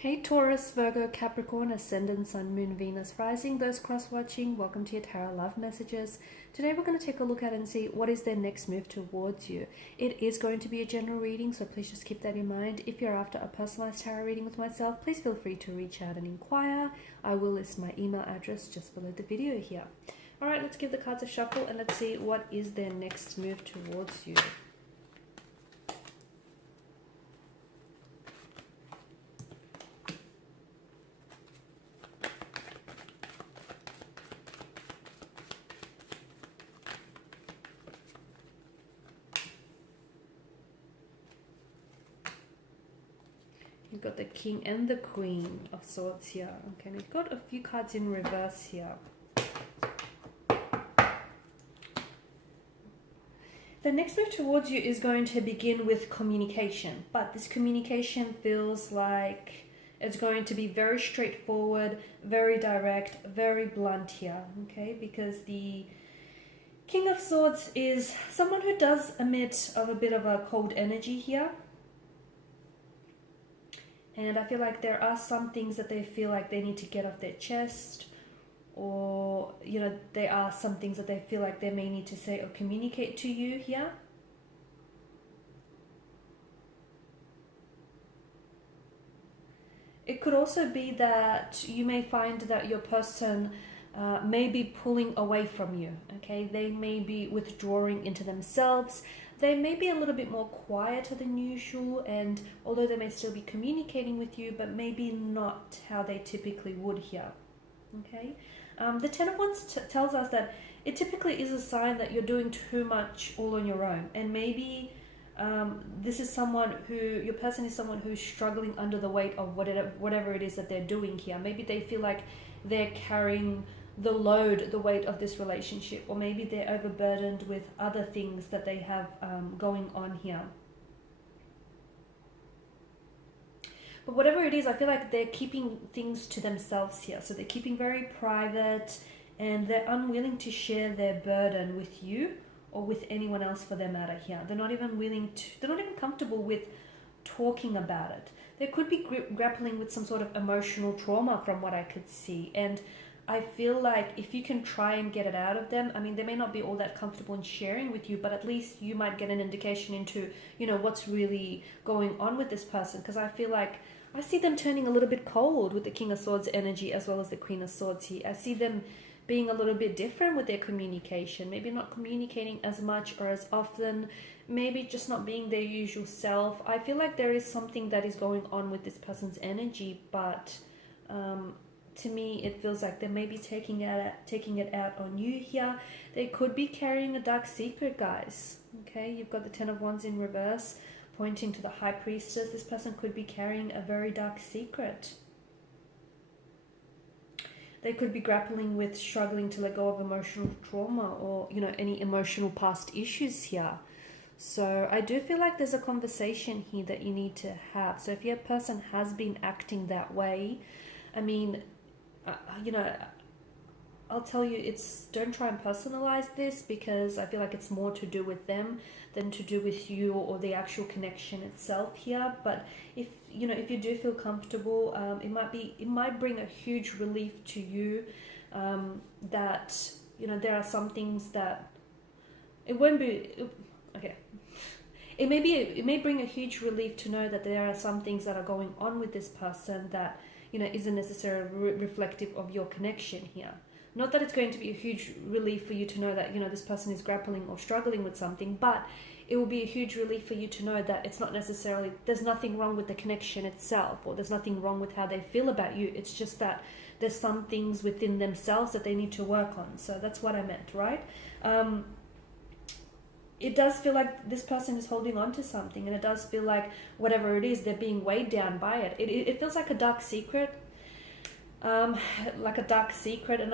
Hey Taurus, Virgo, Capricorn, Ascendant, Sun, Moon, Venus, Rising, those cross-watching, welcome to your Tarot Love Messages. Today we're going to take a look at and see what is their next move towards you. It is going to be a general reading, so please just keep that in mind. If you're after a personalized tarot reading with myself, please feel free to reach out and inquire. I will list my email address just below the video here. Alright, let's give the cards a shuffle and let's see what is their next move towards you. You've got the King and the Queen of Swords here. Okay, and you've got a few cards in reverse here. The next move towards you is going to begin with communication, but this communication feels like it's going to be very straightforward, very direct, very blunt here, okay? Because the King of Swords is someone who does emit of a bit of a cold energy here. And I feel like there are some things that they feel like they need to get off their chest, or, you know, there are some things that they feel like they may need to say or communicate to you here. It could also be that you may find that your person may be pulling away from you, okay? They may be withdrawing into themselves. They may be a little bit more quieter than usual, and although they may still be communicating with you, but maybe not how they typically would here, okay? The Ten of Wands tells us that it typically is a sign that you're doing too much all on your own, and maybe this is someone who, your person is someone who's struggling under the weight of whatever it is that they're doing here. Maybe they feel like they're carrying the load, the weight of this relationship, or maybe they're overburdened with other things that they have going on here. But whatever it is, I feel like they're keeping things to themselves here. So they're keeping very private, and they're unwilling to share their burden with you or with anyone else for that matter here. They're not even they're not even comfortable with talking about it. They could be grappling with some sort of emotional trauma from what I could see. And I feel like if you can try and get it out of them, I mean, they may not be all that comfortable in sharing with you, but at least you might get an indication into, you know, what's really going on with this person. Because I feel like I see them turning a little bit cold with the King of Swords energy as well as the Queen of Swords here. I see them being a little bit different with their communication, maybe not communicating as much or as often, maybe just not being their usual self. I feel like there is something that is going on with this person's energy, but to me it feels like they may be taking it out on you here. They could be carrying a dark secret, guys. Okay, you've got the Ten of Wands in reverse pointing to the High Priestess. This person could be carrying a very dark secret. They could be grappling with struggling to let go of emotional trauma, or, you know, any emotional past issues here. So I do feel like there's a conversation here that you need to have. So if your person has been acting that way, I mean, you know, I'll tell you, don't try and personalize this, because I feel like it's more to do with them than to do with you or the actual connection itself here. But if you do feel comfortable, it might bring a huge relief to you, that, you know, there are some things that it won't be okay. It may bring a huge relief to know that there are some things that are going on with this person that, you know, isn't necessarily reflective of your connection here. Not that it's going to be a huge relief for you to know that, you know, this person is grappling or struggling with something, but it will be a huge relief for you to know that it's not necessarily, there's nothing wrong with the connection itself, or there's nothing wrong with how they feel about you. It's just that there's some things within themselves that they need to work on. So that's what I meant, right? It does feel like this person is holding on to something, and it does feel like whatever it is, they're being weighed down by it. It feels like a dark secret. And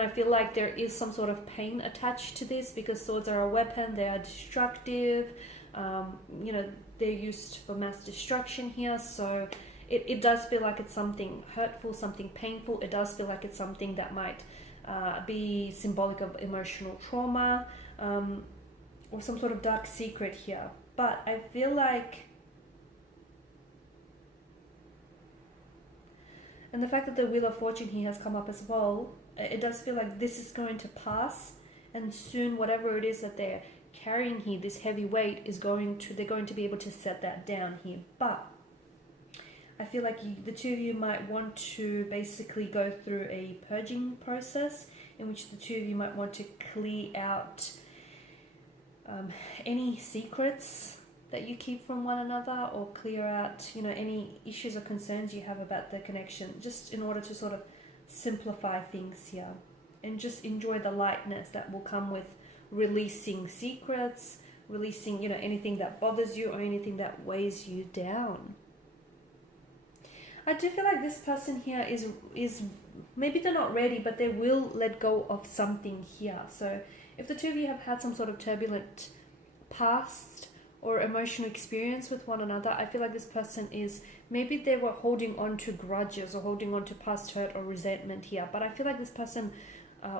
I feel like there is some sort of pain attached to this, because swords are a weapon. They are destructive. You know, they're used for mass destruction here. So it does feel like it's something hurtful, something painful. It does feel like it's something that might be symbolic of emotional trauma, or some sort of dark secret here. But I feel like And the fact that the Wheel of Fortune here has come up as well, it does feel like this is going to pass, and soon whatever it is that they're carrying here, this heavy weight, they're going to be able to set that down here. But I feel like the two of you might want to basically go through a purging process in which the two of you might want to clear out any secrets that you keep from one another, or clear out, any issues or concerns you have about the connection, just in order to sort of simplify things here and just enjoy the lightness that will come with releasing secrets, releasing, anything that bothers you or anything that weighs you down. I do feel like this person here is maybe they're not ready, but they will let go of something here. So if the two of you have had some sort of turbulent past or emotional experience with one another, I feel like this person maybe they were holding on to grudges or holding on to past hurt or resentment here. But I feel like this person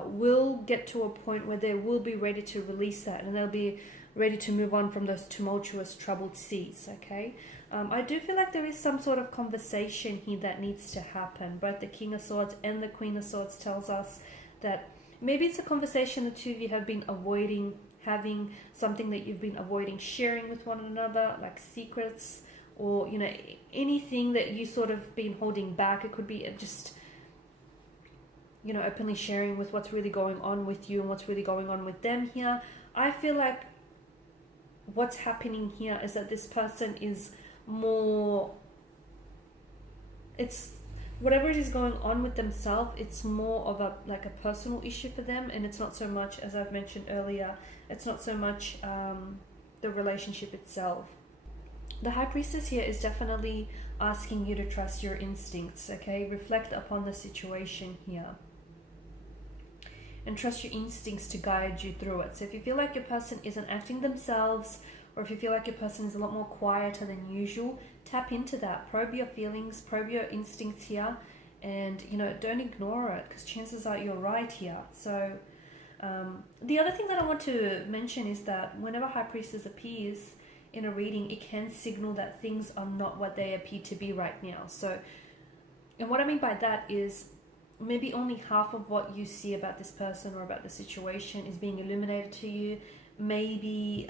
will get to a point where they will be ready to release that, and they'll be ready to move on from those tumultuous, troubled seas, okay? I do feel like there is some sort of conversation here that needs to happen. Both the King of Swords and the Queen of Swords tells us that maybe it's a conversation the two of you have been avoiding having, something that you've been avoiding sharing with one another, like secrets, or, anything that you sort of been holding back. It could be just, openly sharing with what's really going on with you and what's really going on with them here. I feel like what's happening here is that this person is more, it's whatever it is going on with themselves, it's more of a personal issue for them, and it's not so much, as I've mentioned earlier, it's not so much the relationship itself. The High Priestess here is definitely asking you to trust your instincts, okay? Reflect upon the situation here and trust your instincts to guide you through it. So if you feel like your person isn't acting themselves, or if you feel like your person is a lot more quieter than usual, tap into that. Probe your feelings, probe your instincts here, and don't ignore it, because chances are you're right here. So the other thing that I want to mention is that whenever High Priestess appears in a reading, it can signal that things are not what they appear to be right now. So, and what I mean by that is maybe only half of what you see about this person or about the situation is being illuminated to you. Maybe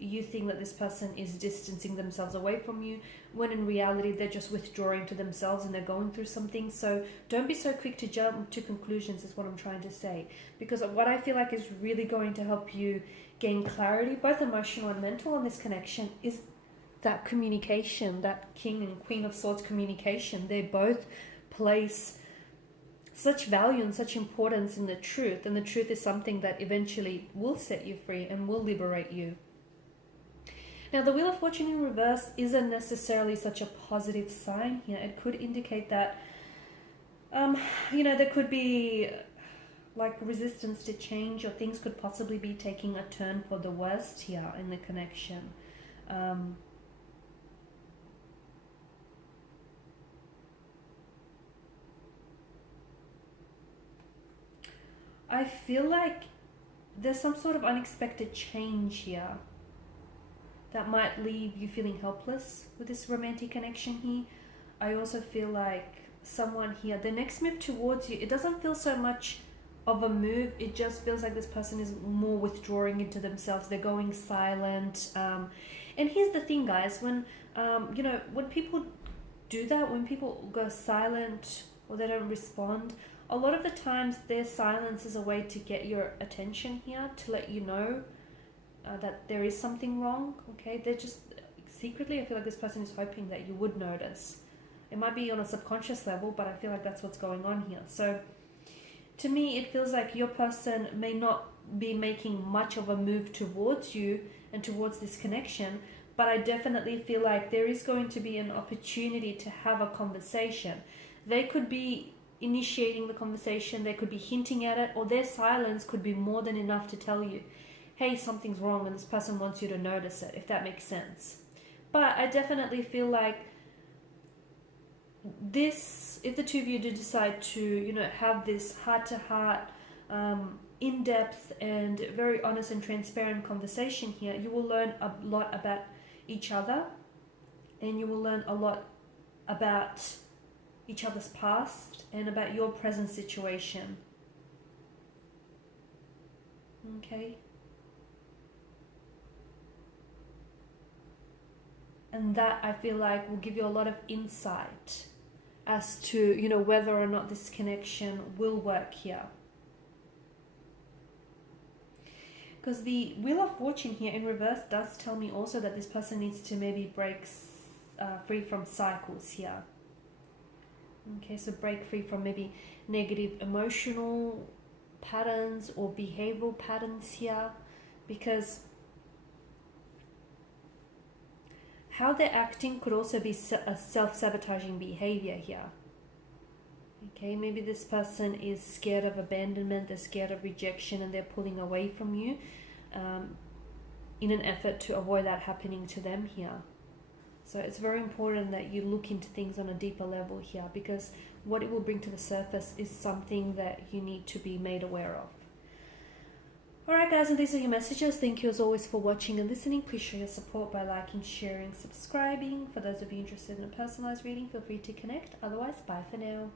you think that this person is distancing themselves away from you, when in reality they're just withdrawing to themselves and they're going through something. So don't be so quick to jump to conclusions, is what I'm trying to say. Because what I feel like is really going to help you gain clarity, both emotional and mental, on this connection is that communication, that King and Queen of Swords communication. They both place such value and such importance in the truth, and the truth is something that eventually will set you free and will liberate you. Now, the Wheel of Fortune in reverse isn't necessarily such a positive sign here. It could indicate that, there could be like resistance to change, or things could possibly be taking a turn for the worst here in the connection. I feel like there's some sort of unexpected change here that might leave you feeling helpless with this romantic connection here. I also feel like someone here, the next move towards you, it doesn't feel so much of a move. It just feels like this person is more withdrawing into themselves. They're going silent. And here's the thing, guys, when people do that, when people go silent or they don't respond, a lot of the times their silence is a way to get your attention here, to let you know that there is something wrong, okay? They're just secretly, I feel like this person is hoping that you would notice. It might be on a subconscious level, but I feel like that's what's going on here. So to me, it feels like your person may not be making much of a move towards you and towards this connection, but I definitely feel like there is going to be an opportunity to have a conversation. They could be initiating the conversation, they could be hinting at it, or their silence could be more than enough to tell you, hey, something's wrong, and this person wants you to notice it, if that makes sense. But I definitely feel like this, if the two of you do decide to, have this heart-to-heart, in-depth and very honest and transparent conversation here, you will learn a lot about each other, and you will learn a lot about each other's past and about your present situation. Okay. And that, I feel like, will give you a lot of insight as to, you know, whether or not this connection will work here. Because the Wheel of Fortune here in reverse does tell me also that this person needs to maybe break free from cycles here. Okay, so break free from maybe negative emotional patterns or behavioral patterns here, because how they're acting could also be a self-sabotaging behavior here. Okay, maybe this person is scared of abandonment, they're scared of rejection, and they're pulling away from you in an effort to avoid that happening to them here. So it's very important that you look into things on a deeper level here, because what it will bring to the surface is something that you need to be made aware of. Alright guys, and these are your messages. Thank you as always for watching and listening. Please show your support by liking, sharing, subscribing. For those of you interested in a personalized reading, feel free to connect. Otherwise, bye for now.